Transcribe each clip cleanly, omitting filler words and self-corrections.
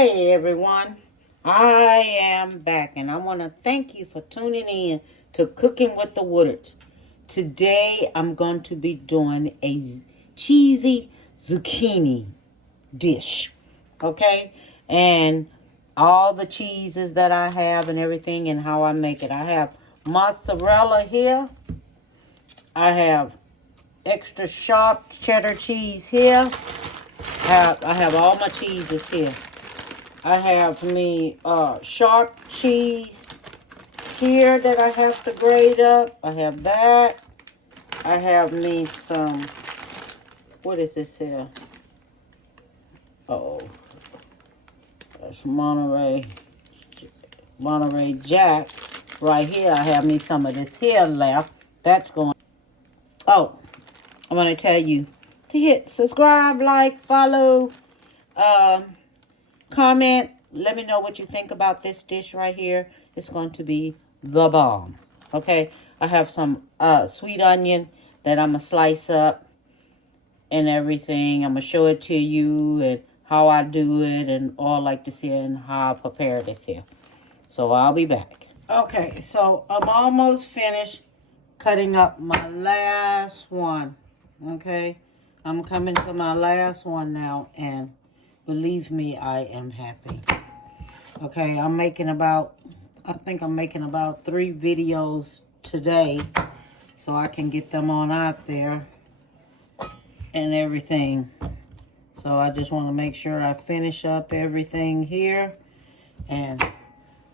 Hey everyone, I am back and I want to thank you for tuning in to Cooking with the Woodards. Today I'm going to be doing a cheesy zucchini dish, okay? And all the cheeses that I have and everything and how I make it. I have mozzarella here. I have extra sharp cheddar cheese here. I have all my cheeses here. I have me sharp cheese here that I have to grate up. I have that. I have me some, what is this here? Uh-oh. That's Monterey Jack. Right here, I have me some of this here left. That's going. Oh, I want to tell you to hit subscribe, like, follow, comment. Let me know what you think about this dish right here. It's going to be the bomb. Okay, I have some sweet onion that I'm going to slice up and everything. I'm going to show it to you and how I do it and all like this here and how I prepare this here. So I'll be back. Okay, so I'm almost finished cutting up my last one. Okay, I'm coming to my last one now, and believe me, I am happy. Okay, I'm making about, I think I'm making about 3 videos today so I can get them on out there and everything. So I just want to make sure I finish up everything here and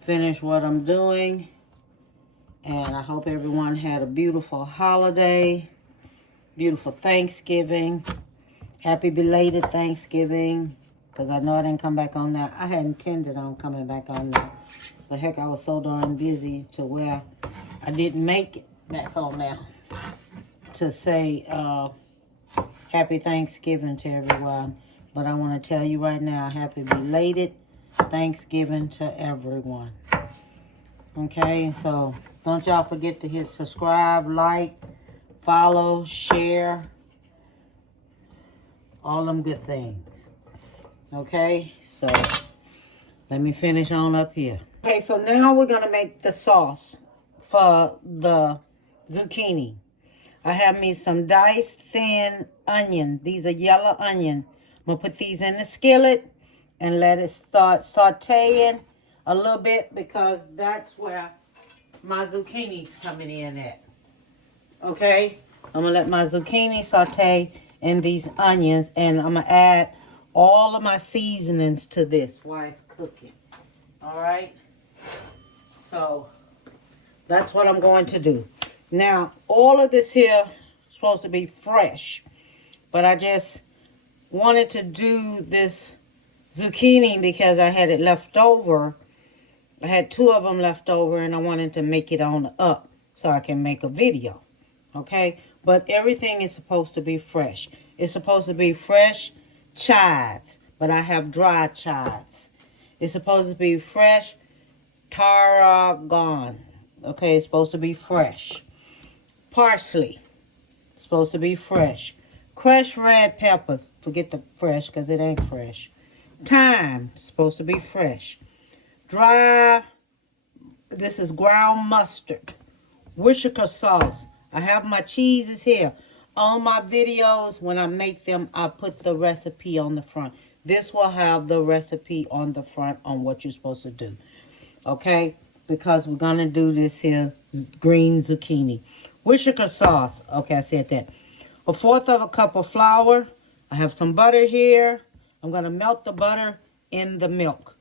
finish what I'm doing. And I hope everyone had a beautiful holiday, beautiful Thanksgiving. Happy belated Thanksgiving. Because I know I didn't come back on that. I had intended on coming back on that. But heck, I was so darn busy to where I didn't make it back on there to say happy Thanksgiving to everyone. But I want to tell you right now, happy belated Thanksgiving to everyone. Okay, so don't y'all forget to hit subscribe, like, follow, share, all them good things. Okay, so let me finish on up here. Okay, so now we're going to make the sauce for the zucchini. I have me some diced thin onion. These are yellow onion. I'm going to put these in the skillet and let it start sauteing a little bit because that's where my zucchini's coming in at. Okay, I'm going to let my zucchini saute in these onions and I'm going to add all of my seasonings to this while it's cooking. All right. So that's what I'm going to do. Now, all of this here is supposed to be fresh. But I just wanted to do this zucchini because I had it left over. I had 2 of them left over and I wanted to make it on up so I can make a video. Okay. But everything is supposed to be fresh. It's supposed to be fresh chives, but I have dry chives. It's supposed to be fresh tarragon. Okay, it's supposed to be fresh. Parsley, it's supposed to be fresh. Crushed red peppers, forget the fresh because it ain't fresh. Thyme, supposed to be fresh. Dry, this is ground mustard. Worcestershire sauce. I have my cheeses here. On my videos, when I make them, I put the recipe on the front. This will have the recipe on the front on what you're supposed to do. Okay? Because we're going to do this here green zucchini. Worcestershire sauce. Okay, I said that. 1/4 of a cup of flour. I have some butter here. I'm going to melt the butter in the milk.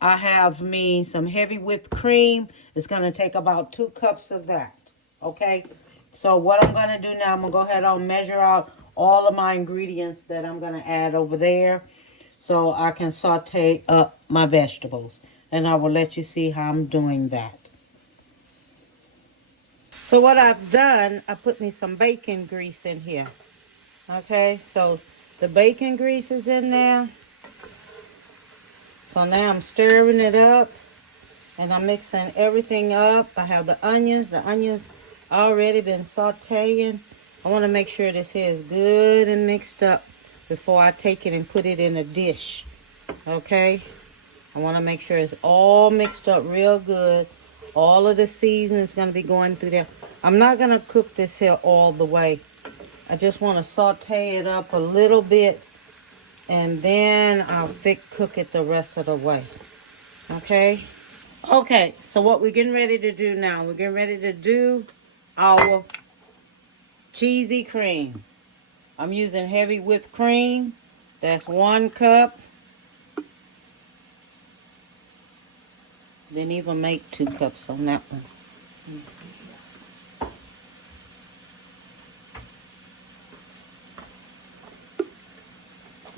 I have me some heavy whipped cream. It's going to take about 2 cups of that. Okay? So what I'm going to do now, I'm going to go ahead and measure out all of my ingredients that I'm going to add over there so I can saute up my vegetables. And I will let you see how I'm doing that. So what I've done, I put me some bacon grease in here. Okay, so the bacon grease is in there. So now I'm stirring it up and I'm mixing everything up. I have the onions. The onions already been sauteing. I want to make sure this here is good and mixed up before I take it and put it in a dish. Okay? I want to make sure it's all mixed up real good. All of the seasoning is going to be going through there. I'm not going to cook this here all the way. I just want to saute it up a little bit, and then I'll cook it the rest of the way. Okay? Okay, so what we're getting ready to do now, we're getting ready to do our cheesy cream. I'm using heavy whipped cream. That's 1 cup. Didn't even make 2 cups on that one. Let me see.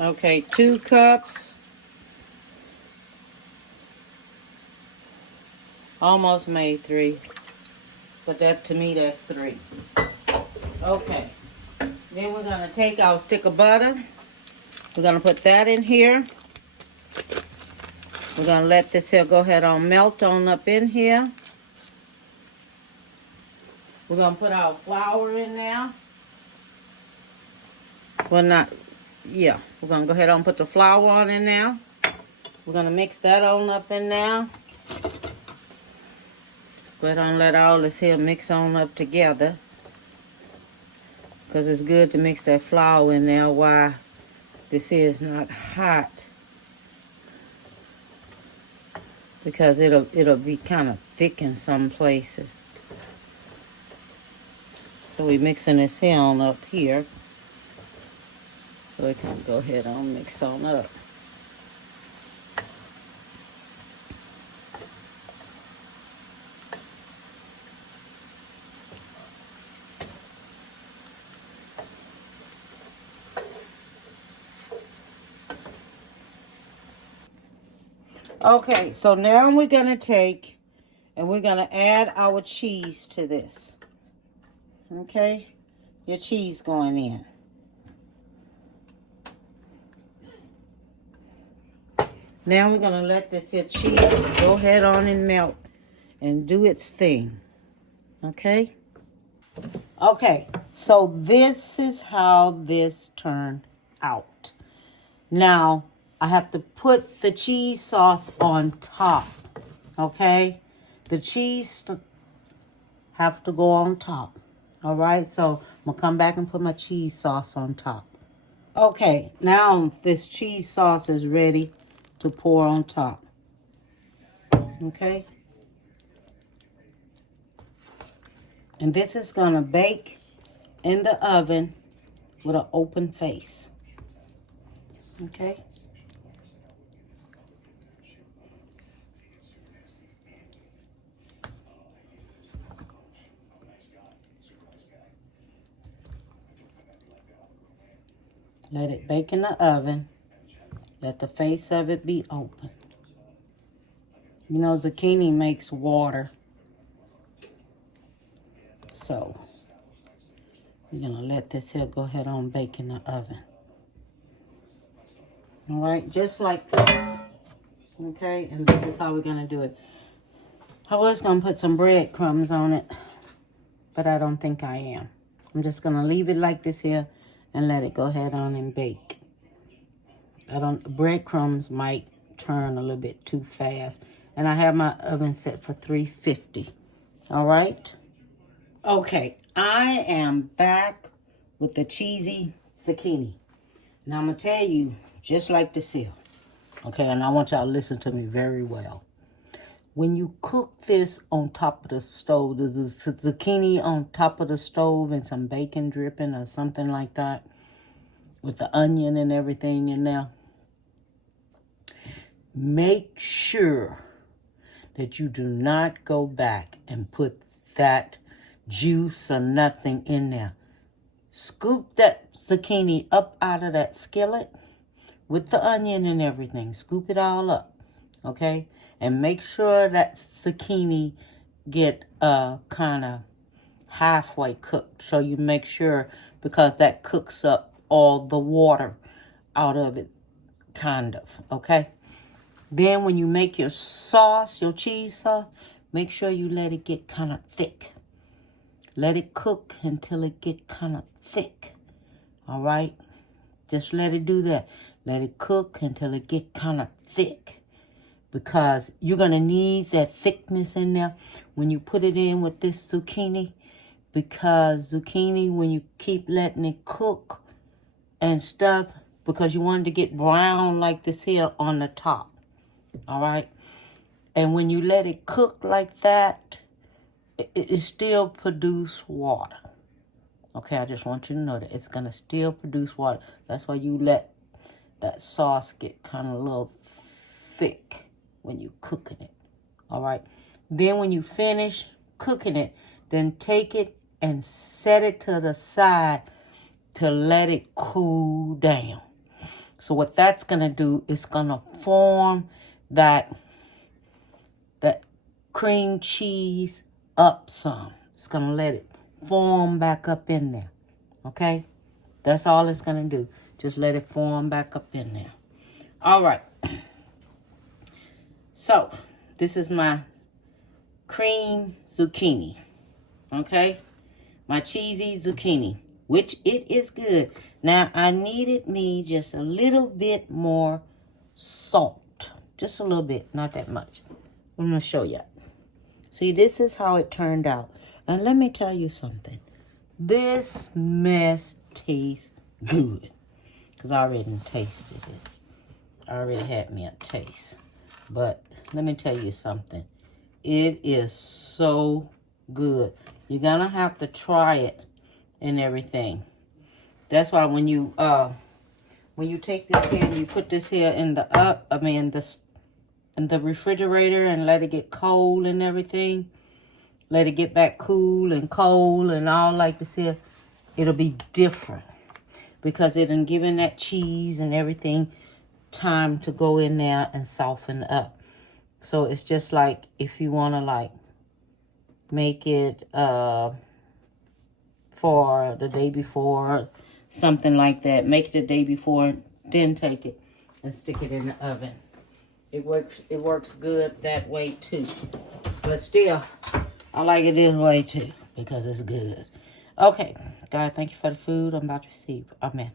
Okay, 2 cups. Almost made 3. But that, to me, that's 3. Okay. Then we're going to take our stick of butter. We're going to put that in here. We're going to let this here go ahead and melt on up in here. We're going to put our flour in there. Well, we're going to go ahead and put the flour on in now. We're going to mix that on up in there. Go ahead and let all this here mix on up together. Because it's good to mix that flour in there while this is not hot. Because it'll be kind of thick in some places. So we're mixing this here on up here. So it can go ahead and mix on up. Okay, so now we're going to take and we're going to add our cheese to this. Okay, your cheese going in. Now we're going to let this here cheese go ahead on and melt and do its thing. Okay? Okay, so this is how this turned out. Now, I have to put the cheese sauce on top. Okay? The cheese have to go on top. All right? So, I'm going to come back and put my cheese sauce on top. Okay, now this cheese sauce is ready to pour on top. Okay? And this is going to bake in the oven with an open face. Okay? Let it bake in the oven. Let the face of it be open. You know, zucchini makes water. So, we're going to let this here go ahead on bake in the oven. All right, just like this. Okay, and this is how we're going to do it. I was going to put some breadcrumbs on it, but I don't think I am. I'm just going to leave it like this here and let it go ahead on and bake. Breadcrumbs might turn a little bit too fast. And I have my oven set for 350. All right. Okay, I am back with the cheesy zucchini. Now I'm going to tell you, just like this here. Okay, and I want y'all to listen to me very well. When you cook this on top of the stove, there's a zucchini on top of the stove and some bacon dripping or something like that with the onion and everything in there. Make sure that you do not go back and put that juice or nothing in there. Scoop that zucchini up out of that skillet with the onion and everything. Scoop it all up, okay? And make sure that zucchini get kind of halfway cooked. So you make sure, because that cooks up all the water out of it, kind of, okay? Then when you make your sauce, your cheese sauce, make sure you let it get kind of thick. Let it cook until it get kind of thick. All right? Just let it do that. Let it cook until it get kind of thick. because you're going to need that thickness in there when you put it in with this zucchini. Because zucchini, when you keep letting it cook and stuff, because you want it to get brown like this here on the top. All right. And when you let it cook like that, it still produce water. Okay, I just want you to know that it's going to still produce water. That's why you let that sauce get kind of a little thick when you cooking it. All right. Then when you finish cooking it, then take it and set it to the side to let it cool down. So what that's going to do is going to form that cream cheese up some. It's going to let it form back up in there. Okay? That's all it's going to do. Just let it form back up in there. All right. So, this is my cream zucchini. Okay? My cheesy zucchini, which it is good. Now, I needed me just a little bit more salt. Just a little bit, not that much. I'm going to show you. See, this is how it turned out. And let me tell you something. This mess tastes good. Because I already tasted it. I already had me a taste. But let me tell you something. It is so good. You're going to have to try it and everything. That's why when you take this here and you put this here in the refrigerator and let it get cold and everything, let it get back cool and cold and all like this here, it'll be different because it done given that cheese and everything time to go in there and soften up. So it's just like if you want to like make it for the day before, something like that. Make it the day before, then take it and stick it in the oven. It works good that way too. But still, I like it this way too because it's good. Okay, God, thank you for the food I'm about to receive. Amen.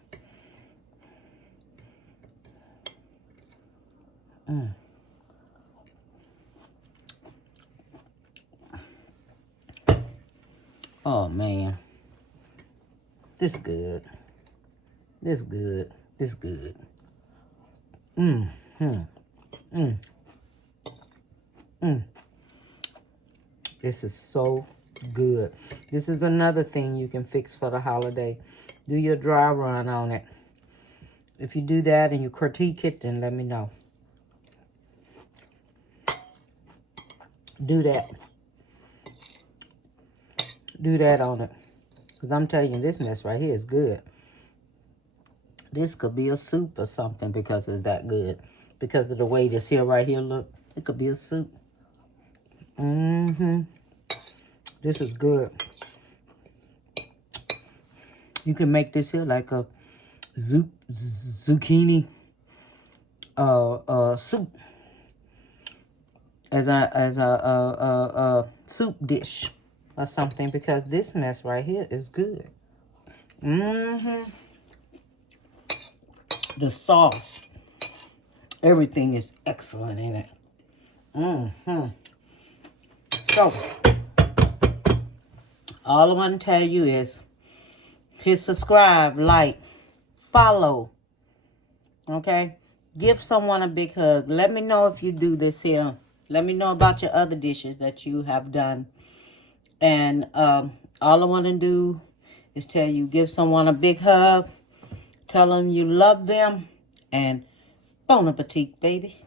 Oh man, this good. This good. This good. This is so good. This is another thing you can fix for the holiday. Do your dry run on it. If you do that and you critique it, then let me know. Do that. Do that on it. Because I'm telling you, this mess right here is good. This could be a soup or something because it's that good. Because of the way this here right here look. It could be a soup. This is good. You can make this here like a zucchini soup. As a soup dish or something, because this mess right here is good. The sauce, everything is excellent in it. So, all I want to tell you is hit subscribe, like, follow. Okay? Give someone a big hug. Let me know if you do this here. Let me know about your other dishes that you have done. And all I want to do is tell you, give someone a big hug. Tell them you love them. And bon appetit, baby.